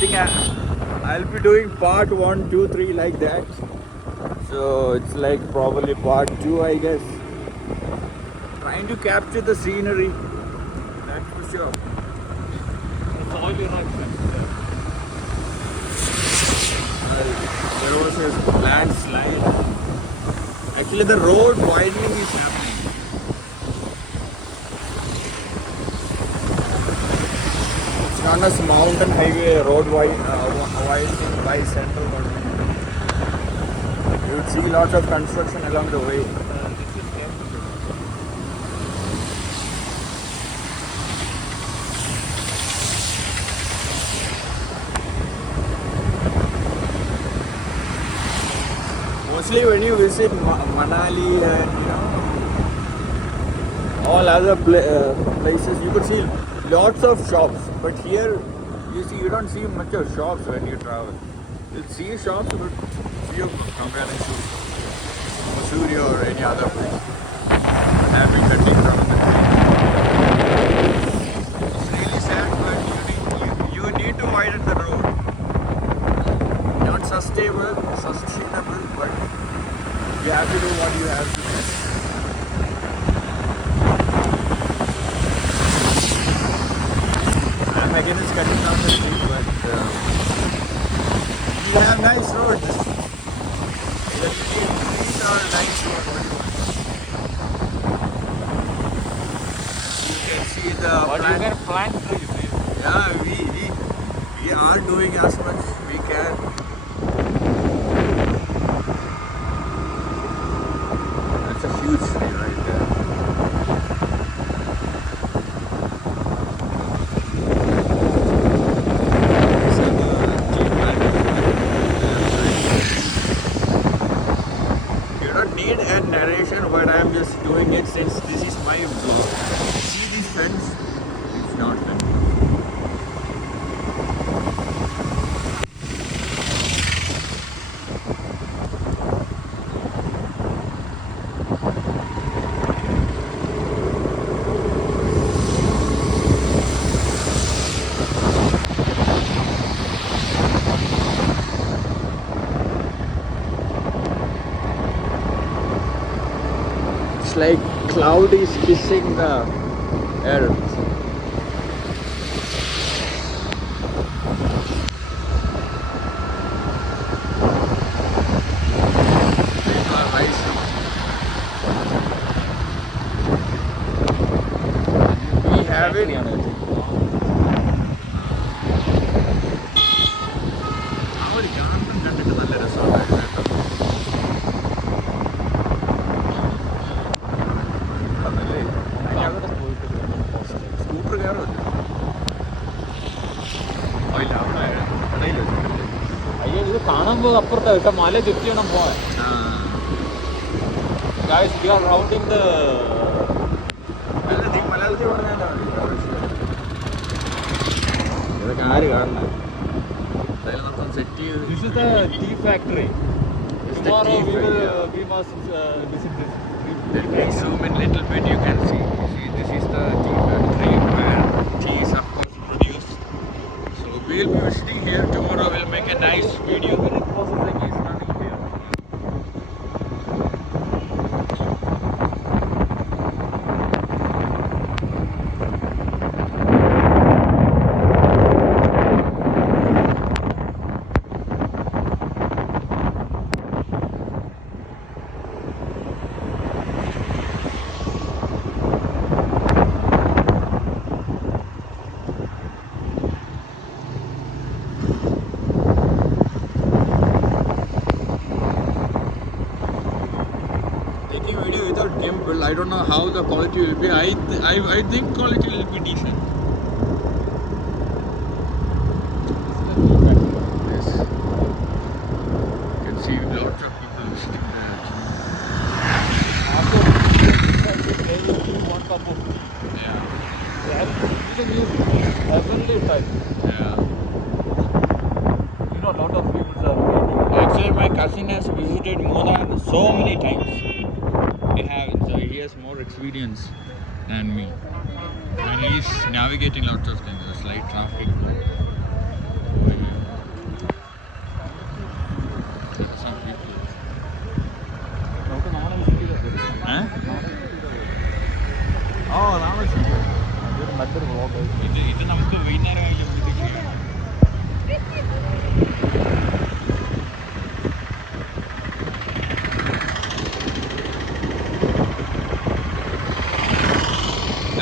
think I'll be doing part 1, 2, 3 like that. So it's like probably part 2, I guess. Trying to capture the scenery. That's for sure. It's oily rock. There was a landslide. Actually, the road widening is happening. It's not a mountain highway road widening by central government. You will see lots of construction along the way. This is careful. Mostly when you visit Manali and all other places, you could see lots of shops. But here, you don't see much of shops when you travel. You'll see shops, but few comparing to Mussoorie or any other place. Have been cutting down the tree. It's really sad, but you need to widen the road. Not sustainable, but you have to do what you have to do. I'm against cutting down the tree, but we have nice roads. Either you need trees or nice roads. You can see the But you can plant trees. Yeah, we are doing as much we can. That's a huge tree right there. You don't need a narration, but I'm just doing it since this is my vlog. See these fence? It's not fence. It's like cloud is kissing the earth. People are rising. We have it. Our garden കണ്ടിട്ട് നല്ല രസമാണ് കേട്ടോ. അതല്ലേ? Scooter കയറുമല്ലോ. ഇല്ല അവിടെ ഇടയിൽ വെച്ചിട്ടില്ലേ? അയ്യോ ഇത് കാണുമ്പോൾ അപ്പുറത്തെ പക്ഷെ മല ചുറ്റി വേണം പോവാൻ. Guys, we are rounding the. അല്ല നീ മലയാളത്തിൽ പറഞ്ഞാൽ ഇതൊക്കെ ആര് കാണണം? എന്തായാലും നമുക്ക് സെറ്റ് ചെയ്ത്. This is the tea factory. It's the Tomorrow tea factory. we must visit this. Let me zoom in a little bit, you can see. See, this is the tea factory where tea is of course produced. So we'll be visiting here tomorrow. We'll make a nice video. Processing is running here. Taking video without gimbal, I don't know how the quality will be. I think quality will be decent. Yes. You can see lots of people visiting there. After they will give 1 cup of tea. Yeah. They have to use heavenly type. Yeah. You know, a lot of people are waiting. Actually, my cousin has visited Munnar so many times. So he has more experience than me. And he's navigating lots of things. There's light traffic over here. നല്ലൊരു vlog. ഇത് നമുക്ക് വൈകുന്നേരം ആയില്ലേ ചെയ്യാം.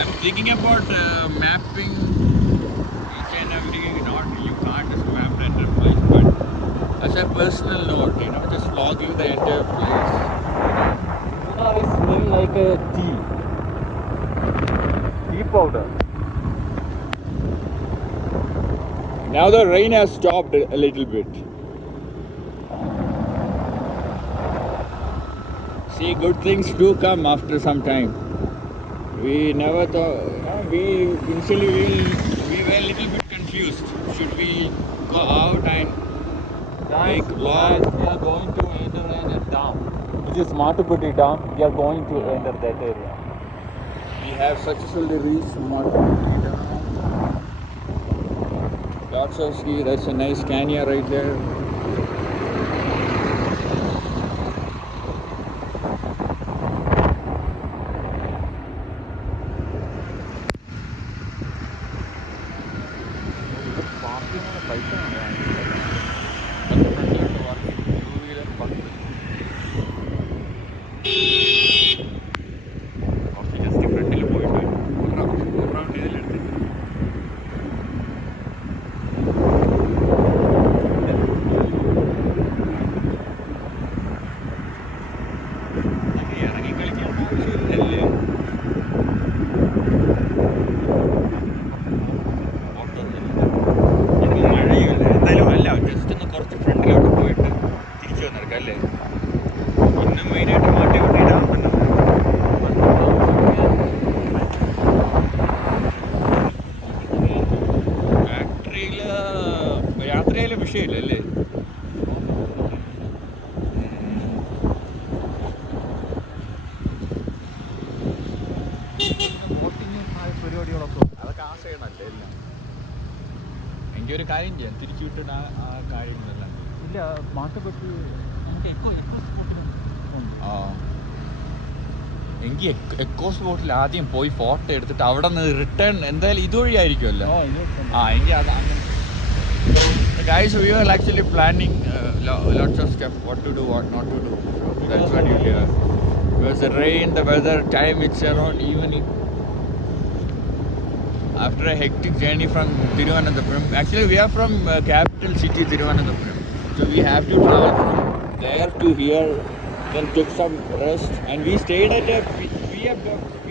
I'm thinking about mapping each and every note. You can't just map the entire place, but as a personal note, just vlogging the entire place. Munnar is smelling like a tea powder. Now the rain has stopped a little bit. See, good things do come after some time. We never thought. We initially we were a little bit confused. Should we go out and make vlog? We are going to enter a dam. This is Matupatti Dam. We are going to enter that area. We have successfully reached Matupatti Dam. Lots of ski. That's a nice canyon right there. വിഷയമില്ലല്ലേ? പരിപാടികളൊക്കെ അതൊക്കെ ആ സൈഡല്ലേ എല്ലാം. എനിക്ക് ഒരു കാര്യം ചെയ്യാം, തിരിച്ചു വിട്ടിട്ട് ആ കാര്യങ്ങളെല്ലാം. ഇല്ല, മാട്ടുപെട്ടി നമുക്ക് എക്കോ സ്പോട്ടിൽ ആ എനിക്ക് എക്കോ സ്പോട്ടിൽ ആദ്യം പോയി ഫോട്ടോ എടുത്തിട്ട് അവിടെ നിന്ന് റിട്ടേൺ എന്തായാലും ഇതുവഴി ആയിരിക്കുമല്ലോ. എനിക്ക് അത് അങ്ങനെ. Guys, we were actually planning lots of stuff, what to do, what not to do. That's what you hear. Because the rain, the weather, time, it's around evening. After a hectic journey from Thiruvananthapuram. Actually, we are from capital city Thiruvananthapuram. So we have to travel from there to here, then took some rest. And we stayed at a PWD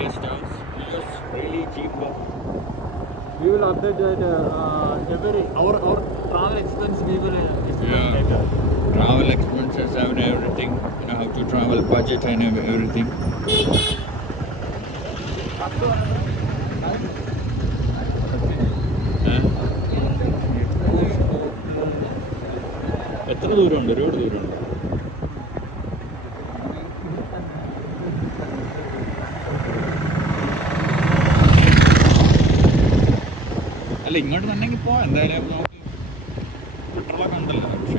guest house. It was really cheaper. We will update that our travel expense we will later. Travel expenses and everything, how to travel, budget and everything. എത്ര ദൂരമുണ്ട്? ഒരുപാട് ദൂരമുണ്ട്. അല്ല, ഇങ്ങോട്ട് തന്നെങ്കിൽ പോവാം. എന്തായാലും നമുക്ക് പെട്രോളൊക്കെ ഉണ്ടല്ലോ. പക്ഷേ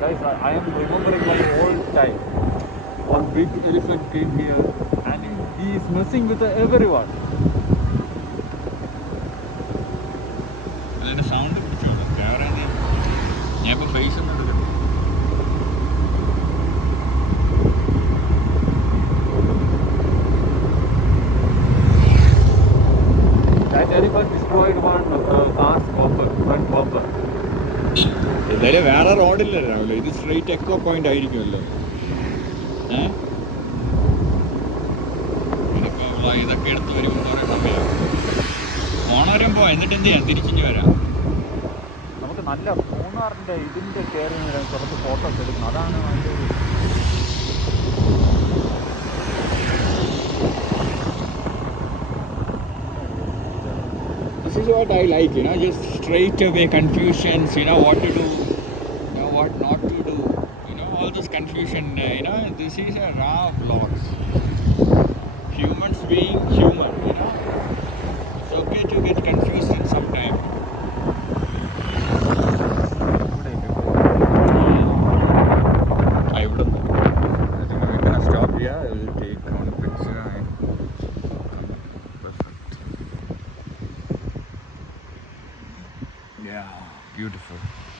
Guys, I am remembering my old time. One big elephant came here and he is messing with everyone. അതിൻ്റെ സൗണ്ട് പിടിച്ചോളൂ. വേറെ ഞാൻ ഇപ്പോൾ ഫേസ് ഒന്നും എടുക്കണം. That elephant destroyed one car's bumper, front bumper. എന്തായാലും വേറെ റോഡില്ല രാവിലെ. ഇത് സ്ട്രെയിറ്റ് എക്കോ പോയിന്റ് ആയിരിക്കുമല്ലോ. ഇതൊക്കെ എടുത്ത് വരുമ്പോൾ കുറേ സമയം ഓണവരം പോവാം. എന്നിട്ട് എന്ത് ചെയ്യാം? തിരിച്ചിഞ്ഞ് വരാം. നമുക്ക് നല്ല മൂന്നാറിൻ്റെ ഇതിൻ്റെ കയറി കുറച്ച് ഫോട്ടോസ് എടുക്കണം. അതാണ് അതിൻ്റെ ഒരു This is what I like, just straight away confusions, what to do, what not to do, all this confusion. This is a raw vlogs. Humans being human.